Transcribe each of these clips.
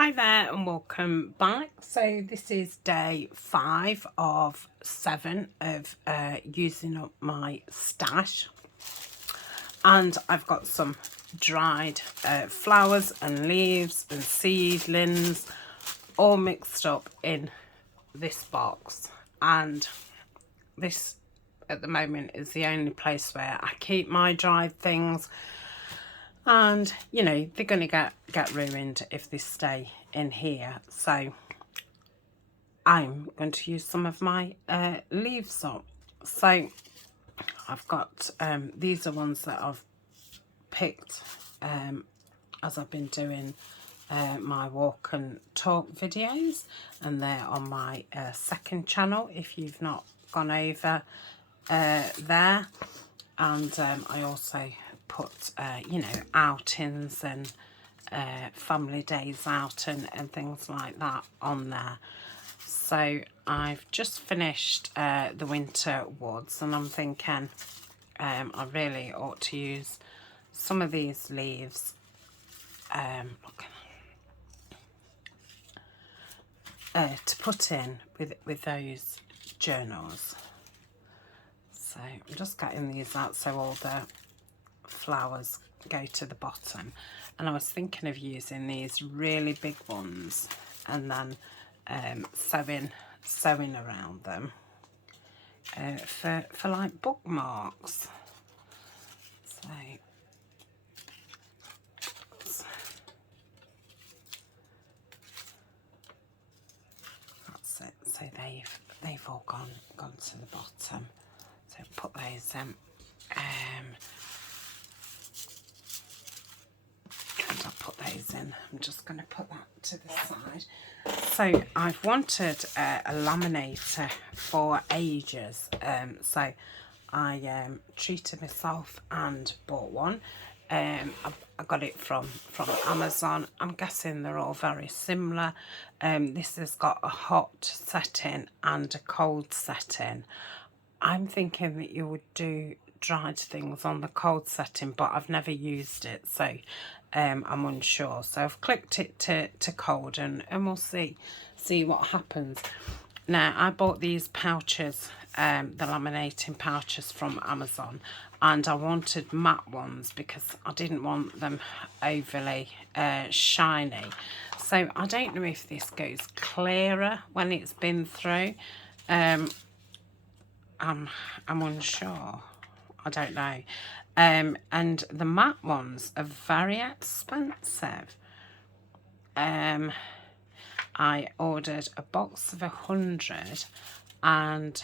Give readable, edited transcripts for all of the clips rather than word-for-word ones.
Hi there and welcome back. So this is day 5 of 7 of using up my stash, and I've got some dried flowers and leaves and seedlings all mixed up in this box, and this at the moment is the only place where I keep my dried things. And you know, they're going to get ruined if they stay in here, so I'm going to use some of my leaves up. So I've got these are ones that I've picked as I've been doing my walk and talk videos, and they're on my second channel if you've not gone over there. And I also put you know, outings and family days out and things like that on there. So I've just finished the winter woods, and I'm thinking I really ought to use some of these leaves to put in with those journals. So I'm just getting these out so all the flowers go to the bottom, and I was thinking of using these really big ones and then sewing around them for like bookmarks. So that's it. So they've all gone to the bottom. So put those and I'll put those in. I'm just going to put that to the side. So I've wanted a laminator for ages, so I treated myself and bought one. I got it from Amazon. I'm guessing they're all very similar. This has got a hot setting and a cold setting. I'm thinking that you would do dried things on the cold setting, but I've never used it, so I'm unsure. So I've clicked it to cold, and we'll see what happens. Now, I bought these pouches, the laminating pouches from Amazon, and I wanted matte ones because I didn't want them overly shiny. So I don't know if this goes clearer when it's been through. I'm unsure. I don't know. And the matte ones are very expensive. I ordered a box of 100, and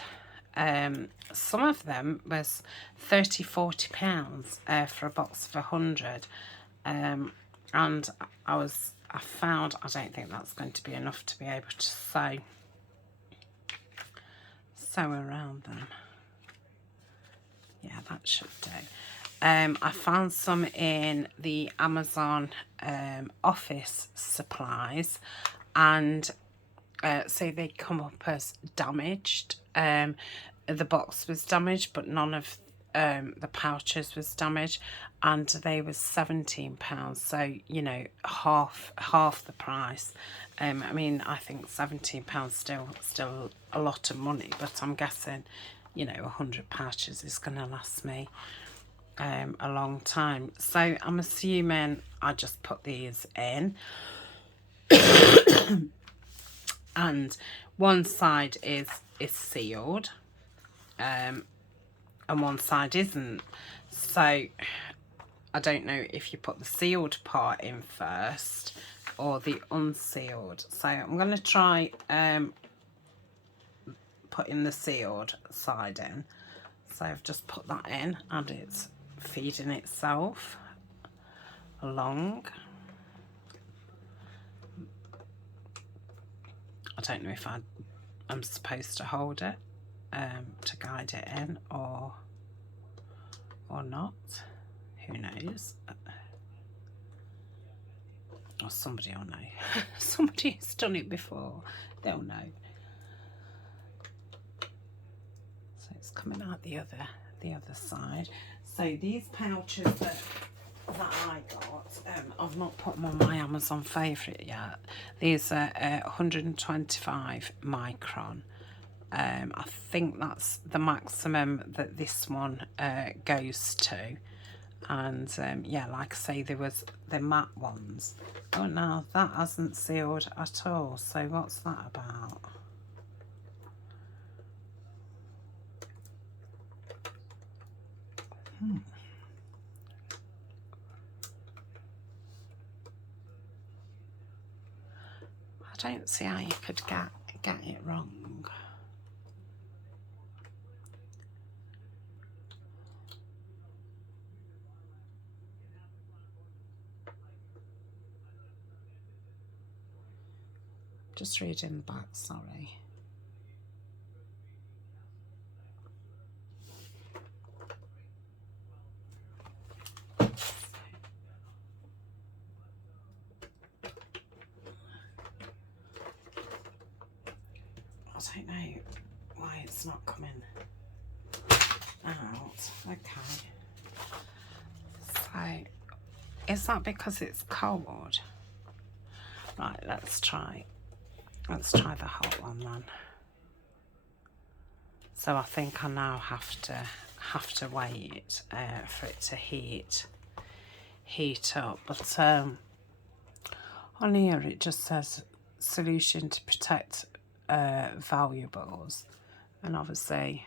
some of them was £30–40 for a box of 100, and I found I don't think that's going to be enough to be able to sew around them. Yeah, that should do. I found some in the Amazon office supplies, and so they come up as damaged. The box was damaged, but none of the pouches was damaged, and they were £17. So you know, half the price. I mean, I think £17 still a lot of money, but I'm guessing, you know, 100 pouches is going to last me a long time. So I'm assuming I just put these in. And one side is sealed, and one side isn't. So I don't know if you put the sealed part in first or the unsealed. So I'm going to try putting the sealed side in. So I've just put that in, and it's feeding itself along. I don't know if I'm supposed to hold it to guide it in or not. Who knows? Or somebody will know. Somebody who's done it before, they'll know. So it's coming out the other side. So these pouches that that I got. I've not put them on my Amazon favourite yet. These are 125 micron. I think that's the maximum that this one goes to. And yeah, like I say, there was the matte ones. Oh no, that hasn't sealed at all. So what's that about? I don't see how you could get it wrong. Just reading the back, sorry. I don't know why it's not coming out. Okay. So, is that because it's cold? Right, let's try the hot one then. So I think I now have to wait for it to heat up. But on here it just says solution to protect valuables, and obviously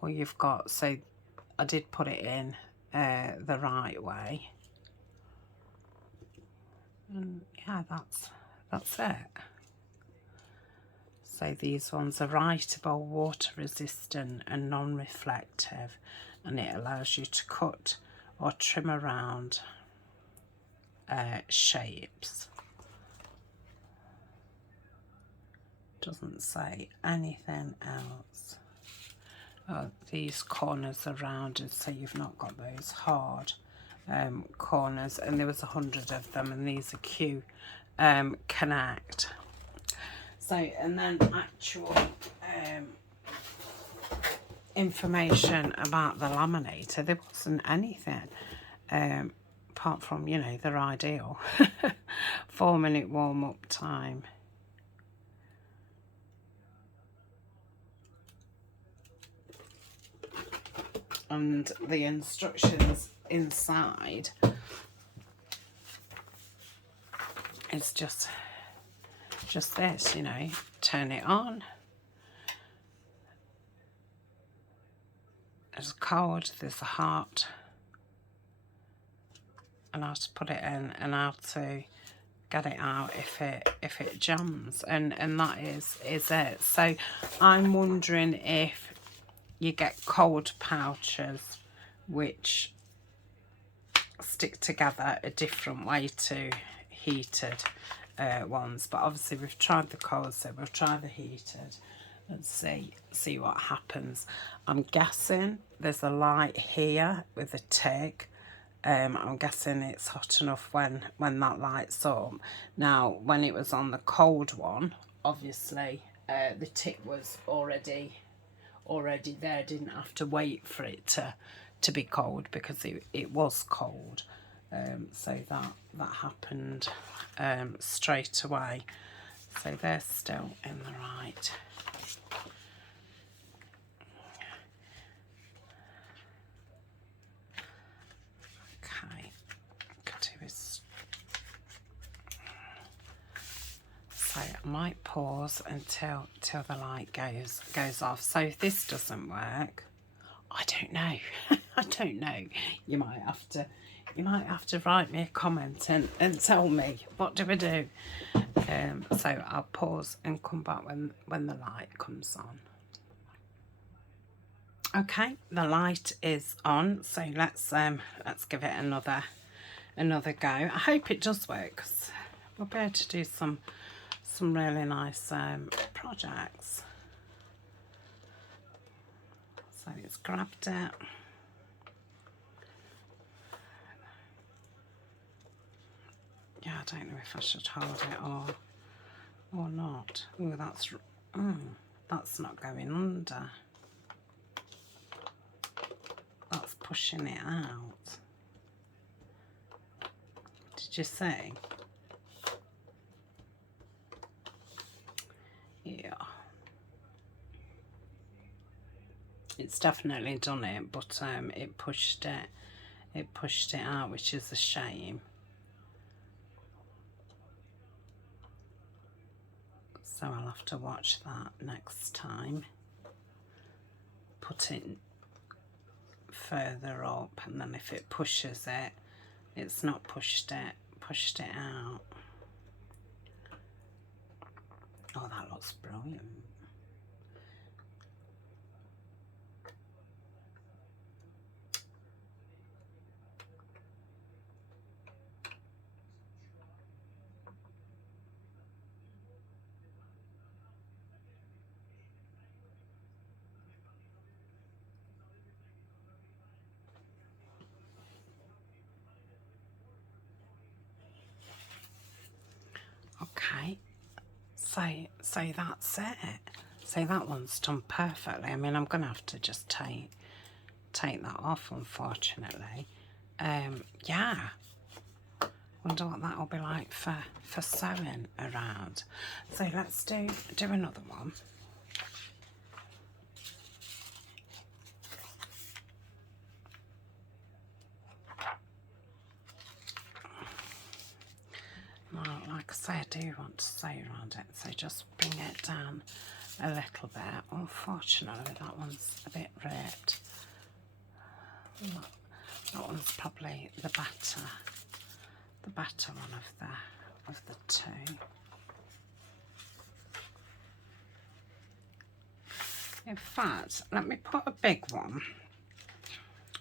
all you've got. So I did put it in the right way, and yeah, that's it. So these ones are writable, water resistant and non-reflective, and it allows you to cut or trim around shapes. Doesn't say anything else. Oh, these corners are rounded, so you've not got those hard corners, and there was 100 of them, and these are Q Connect. So, and then actual information about the laminator, there wasn't anything apart from, you know, their ideal 4-minute warm-up time. And the instructions inside, it's just this, you know, turn it on. There's cold, there's a hot, and how to put it in and how to get it out if it jams, and that is it. So I'm wondering if you get cold pouches which stick together a different way to heated ones, but obviously we've tried the cold, so we'll try the heated and see what happens. I'm guessing there's a light here with a tick. I'm guessing it's hot enough when that lights up. Now when it was on the cold one, obviously the tick was already there, didn't have to wait for it to be cold because it was cold. So that happened straight away. So they're still in the right. Okay, could do is, so I might pause until the light goes off. So if this doesn't work, I don't know. I don't know. You might have to write me a comment and tell me what do we do. So I'll pause and come back when the light comes on. Okay, the light is on, so let's give it another go. I hope it does work, because we'll be able to do some really nice projects. So it's grabbed it. Yeah, I don't know if I should hold it or not. Oh, that's not going under. That's pushing it out. you see? Yeah. It's definitely done it, but it pushed it out, which is a shame. So I'll have to watch that next time. Put it further up, and then if it pushes it, it's not pushed it out. Oh, that looks brilliant. Okay, so that's it. So that one's done perfectly. I mean, I'm gonna have to just take that off, unfortunately. Yeah. Wonder what that'll be like for sewing around. So let's do another one. Well, like I say, I do want to sew around it, so just bring it down a little bit. Unfortunately, that one's a bit ripped. That one's probably the better one of the two. In fact, let me put a big one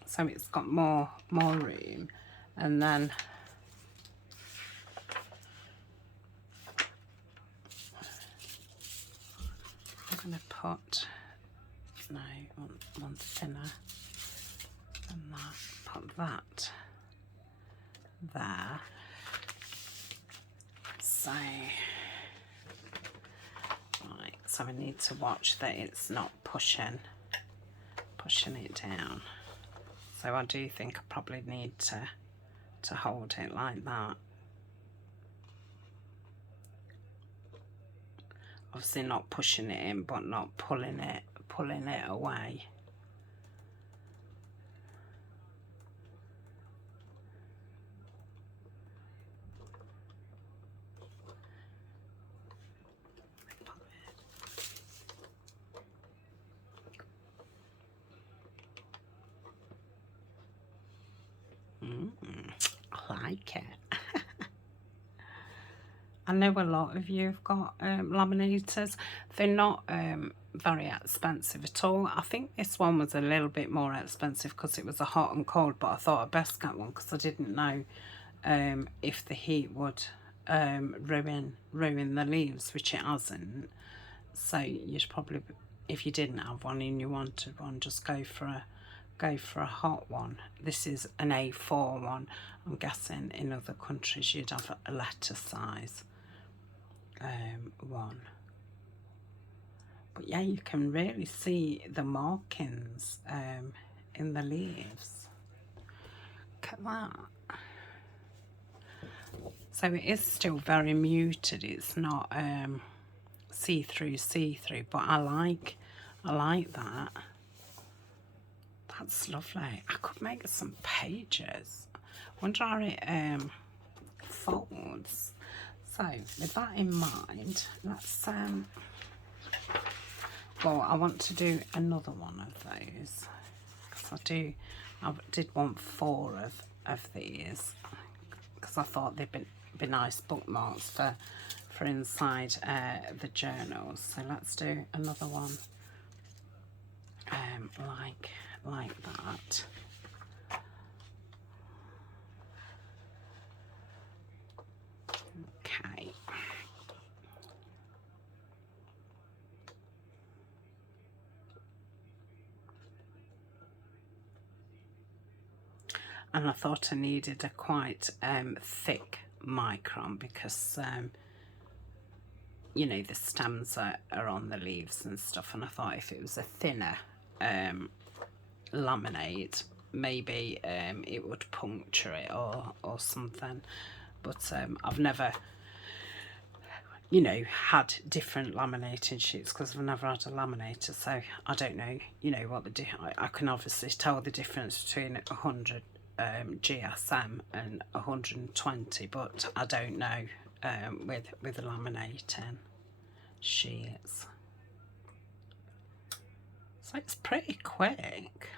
so it's got more room, and then I'm going to put one thinner than that. Put that there. So, right, so I need to watch that it's not pushing it down. So I do think I probably need to hold it like that. Obviously not pushing it in, but not pulling it away. I like it. I know a lot of you have got laminators. They're not very expensive at all. I think this one was a little bit more expensive because it was a hot and cold, but I thought I'd best get one because I didn't know if the heat would ruin the leaves, which it hasn't. So you'd probably, if you didn't have one and you wanted one, just go for a hot one. This is an A4 one. I'm guessing in other countries you'd have a letter size one. But yeah, you can really see the markings in the leaves. Look at that. So it is still very muted. It's not see-through, but I like that. That's lovely. I could make some pages. Wonder how it folds. So with that in mind, let's well, I want to do another one of those because I did want 4 of these because I thought they'd be nice bookmarks for inside the journals. So let's do another one like that. Okay. And I thought I needed a quite thick micron because you know, the stems are on the leaves and stuff, and I thought if it was a thinner laminate, maybe it would puncture it or something. but I've never, you know, had different laminating sheets because I've never had a laminator, so I don't know, you know, what the I can obviously tell the difference between 100 GSM and 120, but I don't know with the laminating sheets. So it's pretty quick.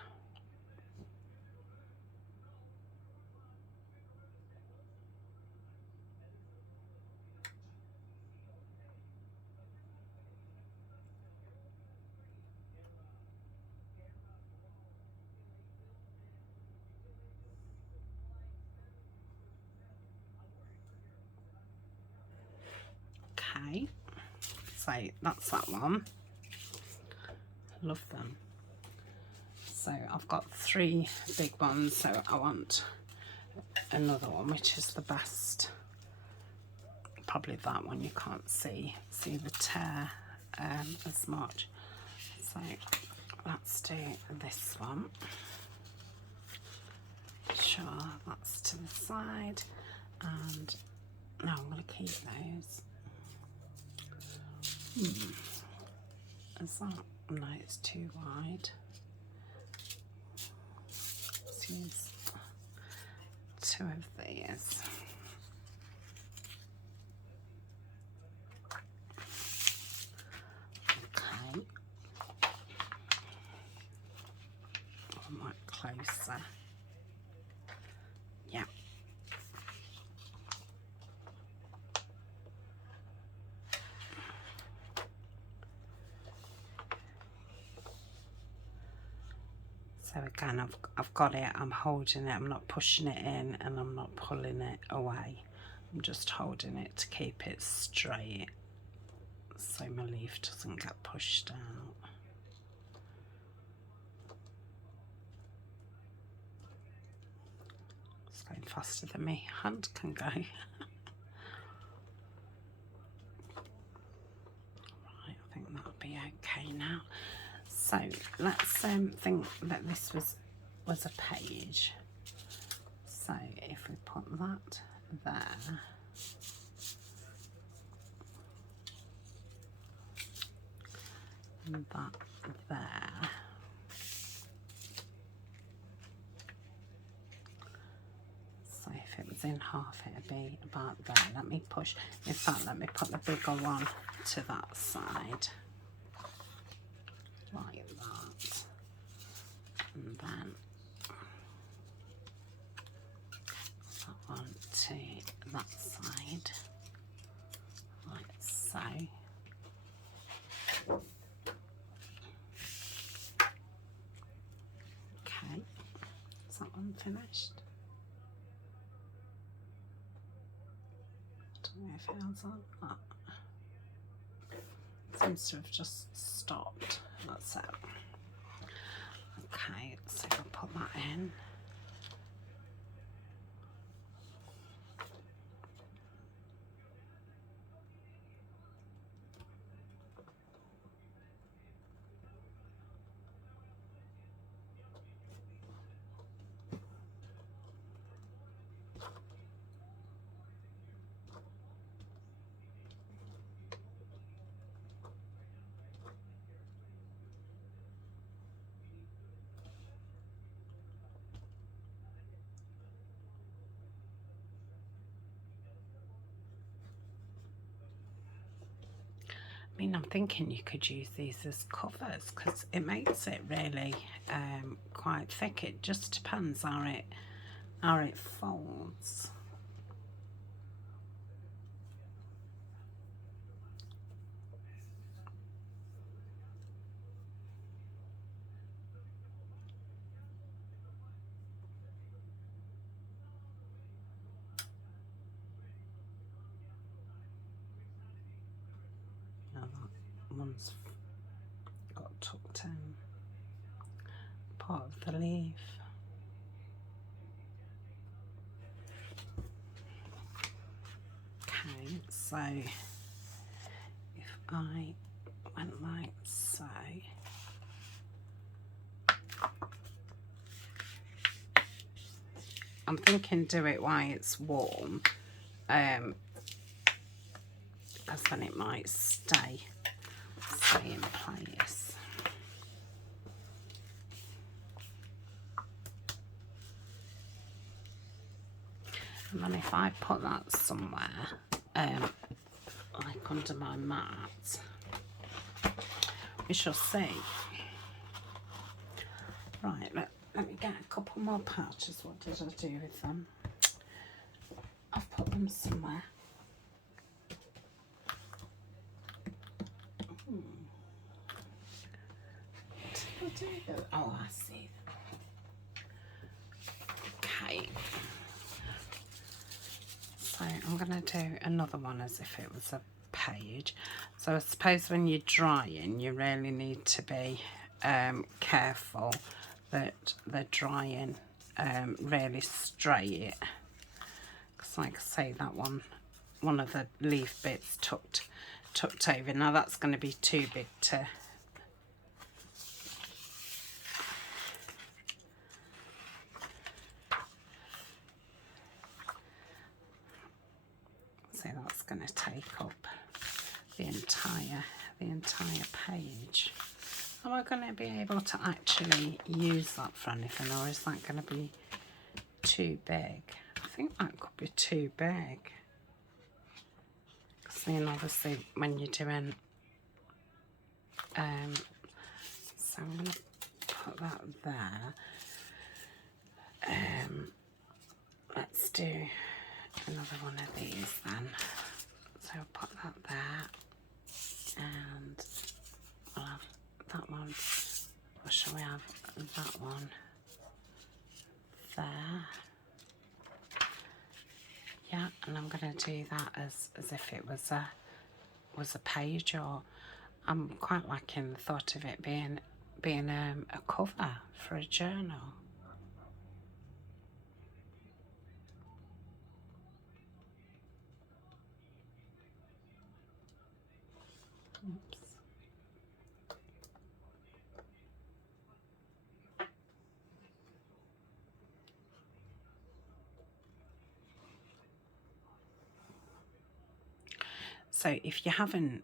Okay, so that's that one. Love them. So I've got 3 big ones, so I want another one, which is the best. Probably that one. You can't see the tear as much. So let's do this one. Sure, that's to the side, and now I'm going to keep those. Is that? No, it's too wide. Let's use 2 of these. Okay. One closer. Yeah. So again, I've got it, I'm holding it, I'm not pushing it in and I'm not pulling it away. I'm just holding it to keep it straight so my leaf doesn't get pushed out. It's going faster than my hand can go. Right, I think that'll be okay now. So let's think that this was a page. So if we put that there, and that there, so if it was in half, it'd be about there. Let me push. In fact, let me put the bigger one to that side. Like that, and then that one to that side, like so. Okay, is that one finished? I don't know if it has on that. Seems to have just stopped. That's it. Okay, so I'll put that in. I mean, I'm thinking you could use these as covers because it makes it really quite thick. It just depends how it folds. One's got tucked in part of the leaf. Okay, so if I went like so, I'm thinking do it while it's warm, because then it might stay in place. And then if I put that somewhere, like under my mat, we shall see. Right, let me get a couple more pouches. What did I do with them? I've put them somewhere. Oh, I see. Okay. So I'm going to do another one as if it was a page. So I suppose when you're drying, you really need to be careful that the drying really straight. Because like I say, that one of the leaf bits tucked over. Now that's going to be too big to... So that's going to take up the entire page. Am I going to be able to actually use that for anything, or is that going to be too big? I think that could be too big. Because then obviously when you're doing, so I'm going to put that there. Let's do another one of these then. So I'll put that there, and we'll have that one, or shall we have that one there? Yeah, and I'm going to do that as if it was a page, or I'm quite liking the thought of it being a cover for a journal. Oops. So if you haven't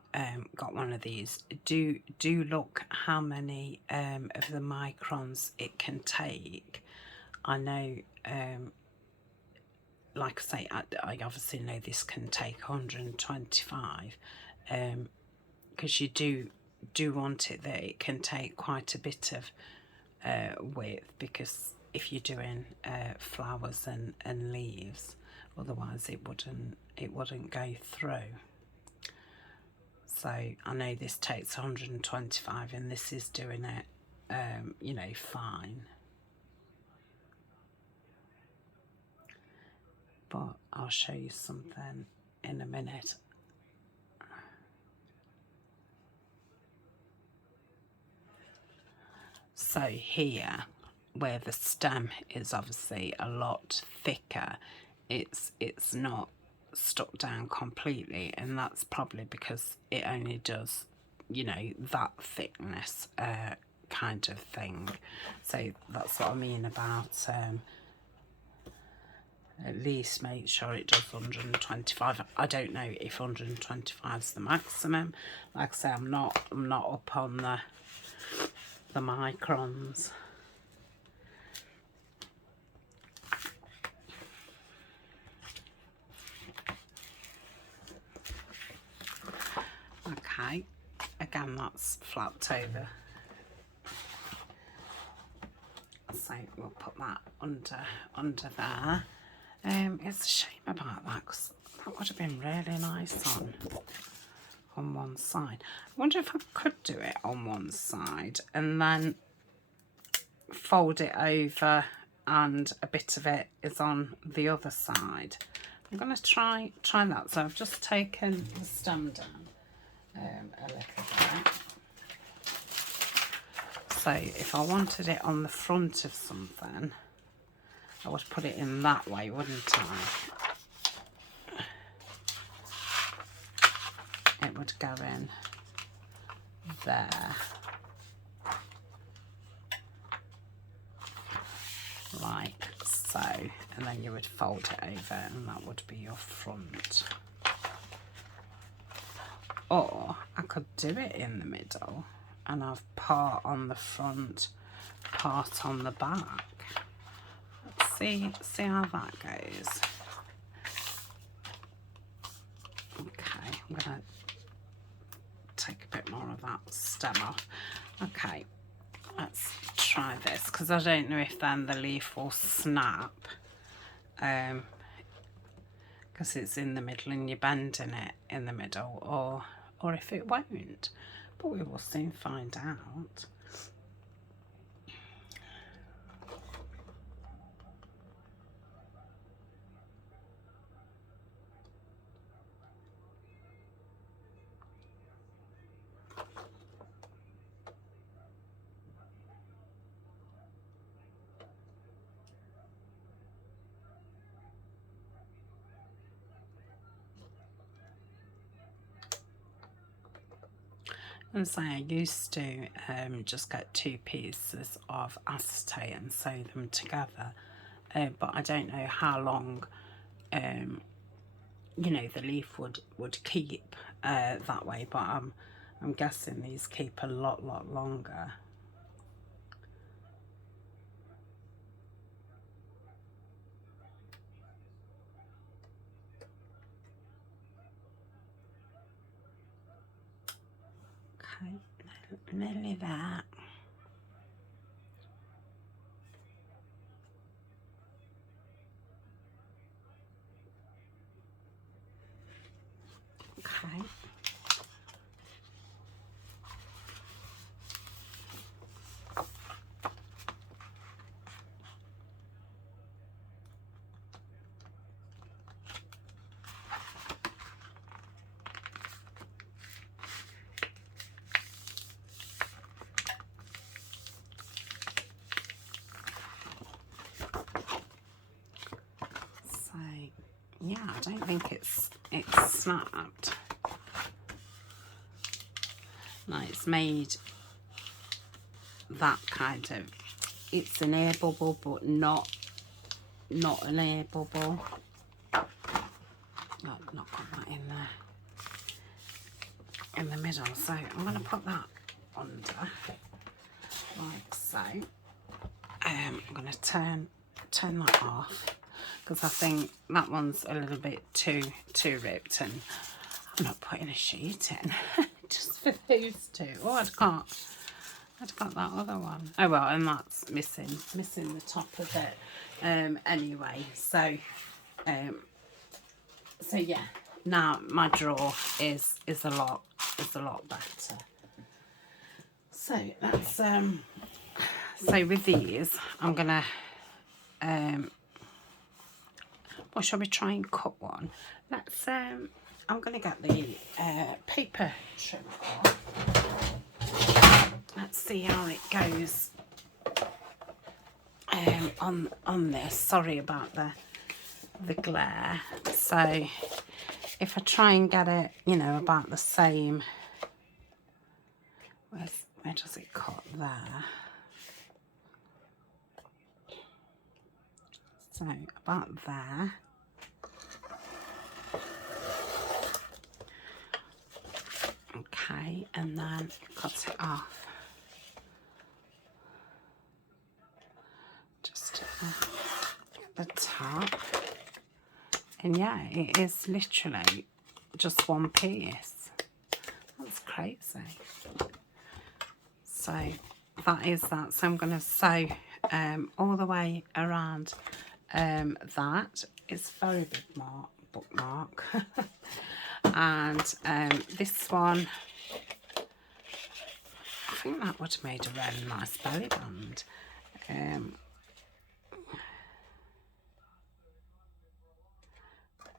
got one of these, do look how many of the microns it can take. I know, like I say, I obviously know this can take 125, because you do want it that it can take quite a bit of width, because if you're doing flowers and leaves, otherwise it wouldn't go through. So I know this takes 125, and this is doing it, you know, fine. But I'll show you something in a minute. So here, where the stem is obviously a lot thicker, it's not stuck down completely, and that's probably because it only does, you know, that thickness kind of thing. So that's what I mean about at least make sure it does 125. I don't know if 125 is the maximum. Like I say, I'm not up on the microns. Okay, again that's flapped over, so we'll put that under there. It's a shame about that, because that would have been really nice on one side. I wonder if I could do it on one side and then fold it over and a bit of it is on the other side. I'm going to try that. So I've just taken the stem down a little bit. So if I wanted it on the front of something, I would put it in that way, wouldn't I? It would go in there, like so, and then you would fold it over and that would be your front. Or I could do it in the middle and have part on the front, part on the back. Let's see how that goes. Okay, I'm gonna take a bit more of that stem off. Okay, let's try this, because I don't know if then the leaf will snap, because it's in the middle and you're bending it in the middle, or if it won't, but we will soon find out. And so I used to just get 2 pieces of acetate and sew them together, but I don't know how long you know, the leaf would keep that way, but I'm guessing these keep a lot longer. Okay, nearly there. Okay. So yeah, I don't think it's snapped. No, it's made that kind of, it's an air bubble but not an air bubble. Oh, not got that in there in the middle, so I'm going to put that under like so. I'm going to turn that off, because I think that one's a little bit too ripped, and I'm not putting a sheet in just for those two. Oh, I'd got that other one. Oh well, and that's missing the top of it. Anyway, so yeah, now my drawer is a lot better. So that's so with these, I'm gonna well, shall we try and cut one? Let's I'm gonna get the paper trimmer off. Let's see how it goes on this. Sorry about the glare. So if I try and get it, you know, about the same, where does it cut there? So about there. Okay, and then cut it off. Just at the top. And yeah, it is literally just one piece. That's crazy. So that is that. So I'm going to sew all the way around that. It's a very big bookmark. And this one, I think that would have made a really nice belly band.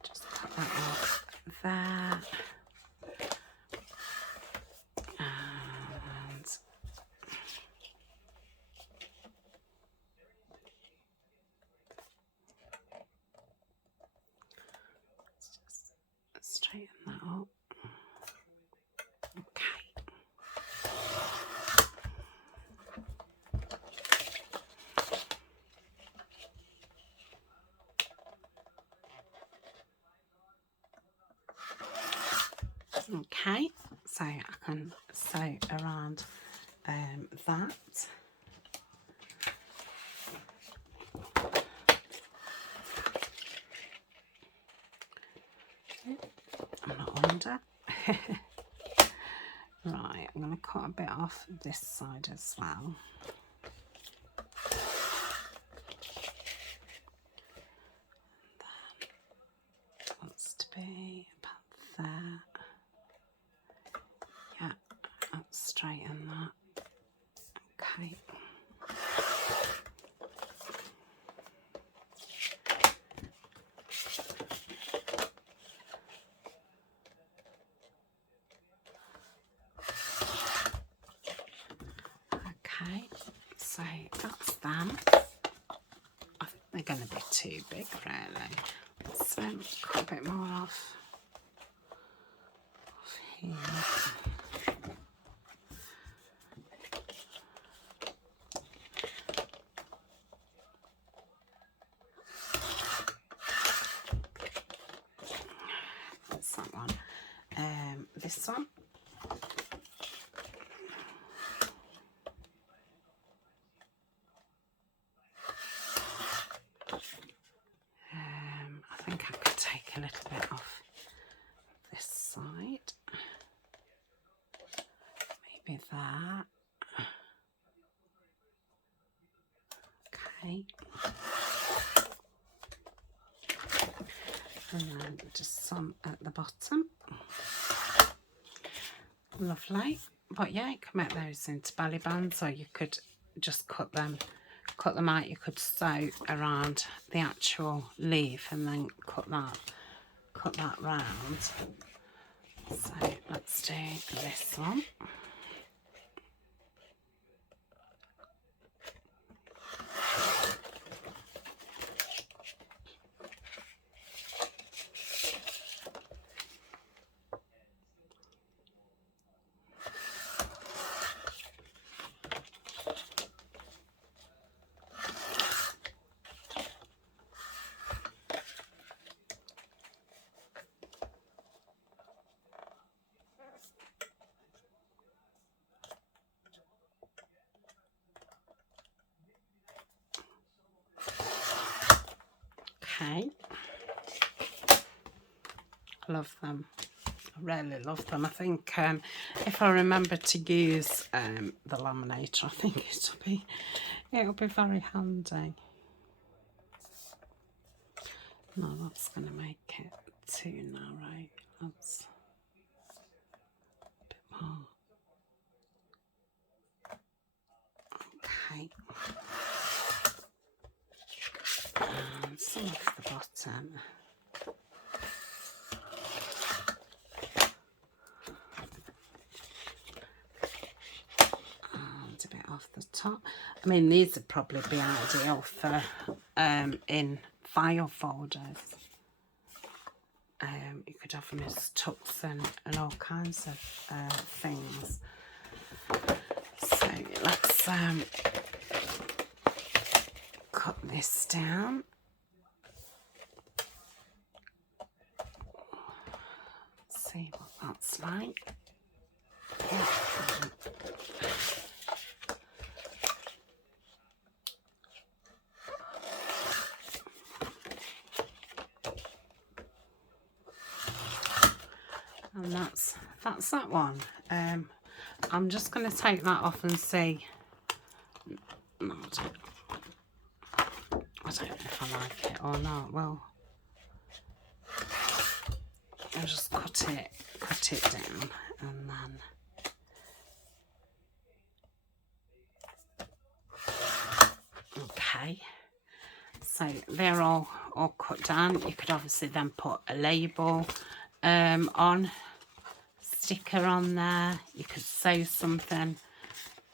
Just cut that off there. And let's just straighten that up. Okay, so I can sew around that. I'm not under. Right, I'm going to cut a bit off this side as well. That wants to be about there. Yeah, I'll straighten that. Okay. Okay, so that's them. I think they're going to be too big, really. Let's cut a bit more off here. That's that one. This one. I think I could take a little bit off this side. Maybe that. Okay. And then just some at the bottom. Lovely. But yeah, you can make those into belly bands, or you could just cut them out. You could sew around the actual leaf and then cut that round. So let's do this one. Okay, love them. I really love them. I think if I remember to use the laminator, I think it'll be very handy. No, that's going to make it too narrow. That's a bit more. Okay. And some off the bottom. And a bit off the top. I mean, these would probably be ideal for in file folders. You could have them as tucks and all kinds of things. So let's cut this down. See what that's like. Yeah. And that's that one. I'm just going to take that off and see. No, I don't know if I like it or not. Well, I'll just cut it down, and then okay. So they're all cut down. You could obviously then put a label on, sticker on there. You could sew something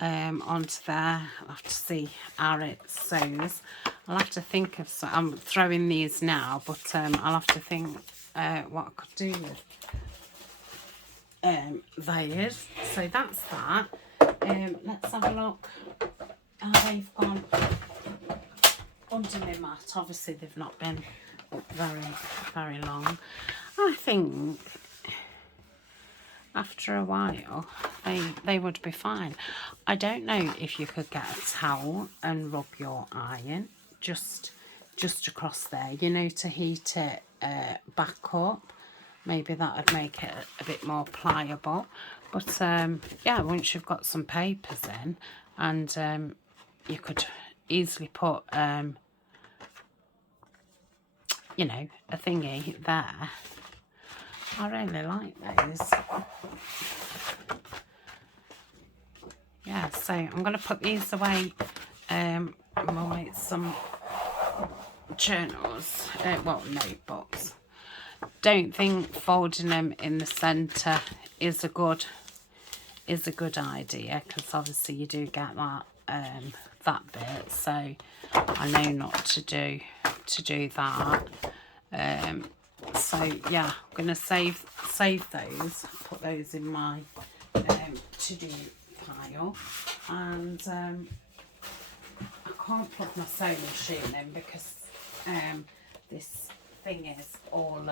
onto there. I'll have to see how it sews. I'll have to think of, so I'm throwing these now, but I'll have to think what I could do with those. So that's that. Let's have a look how they've gone under my mat. Obviously they've not been up very long. I think after a while they would be fine. I don't know if you could get a towel and rub your iron just across there, you know, to heat it back up. Maybe that would make it a bit more pliable. But yeah, once you've got some papers in, and you could easily put you know, a thingy there. I really like those. Yeah, so I'm going to put these away and we'll make some journals, well, notebooks. Don't think folding them in the centre is a good idea, because obviously you do get that that bit, so I know not to do that. So yeah, I'm gonna save those, put those in my to-do pile, and I can't plug my sewing machine in because this thing is all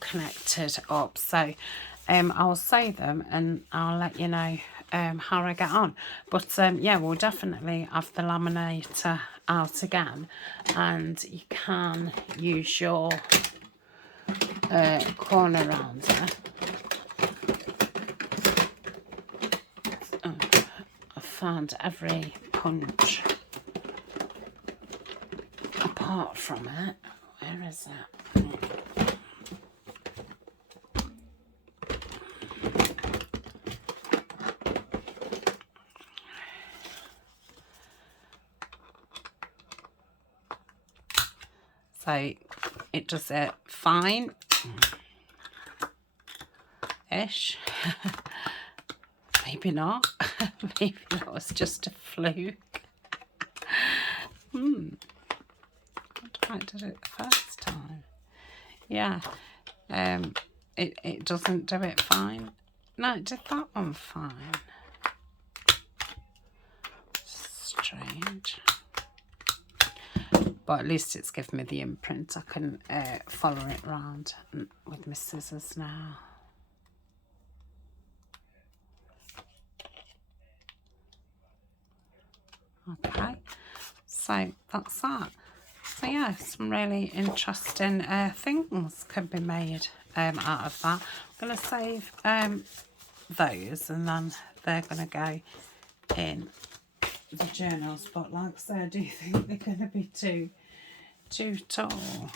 connected up. So I'll sew them and I'll let you know how I get on. But yeah, we'll definitely have the laminator out again, and you can use your corner rounder. I found every punch apart from it. Where is it? So it does it fine-ish. Maybe not. Maybe that was just a fluke. I did it the first time. Yeah. It doesn't do it fine. No, it did that one fine. Strange. But at least it's given me the imprint. I can follow it round with my scissors now. Okay, so that's that. So yeah, some really interesting things can be made out of that. I'm going to save those, and then they're going to go in the journals. But like I say, I do think they're going to be too tall.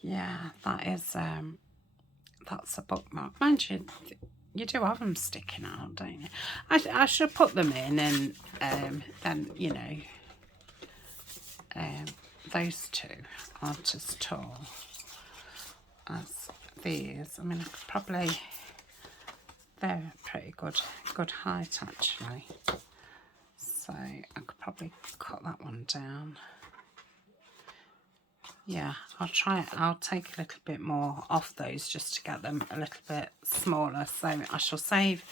Yeah, that is that's a bookmark. Mind you, you do have them sticking out, don't you? I should put them in, and then, you know, those two aren't as tall as these. I mean, I could probably, they're pretty good height actually. So I could probably cut that one down. Yeah, I'll take a little bit more off those just to get them a little bit smaller. So I shall save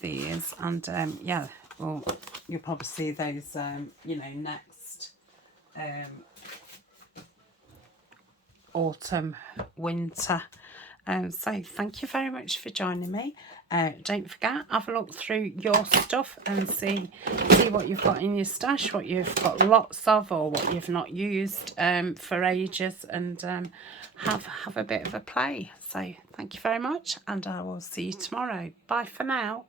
these, and yeah, well, you'll probably see those you know, next autumn, winter. So thank you very much for joining me. Don't forget, have a look through your stuff and see what you've got in your stash, what you've got lots of, or what you've not used for ages, and have a bit of a play. So thank you very much, and I will see you tomorrow. Bye for now.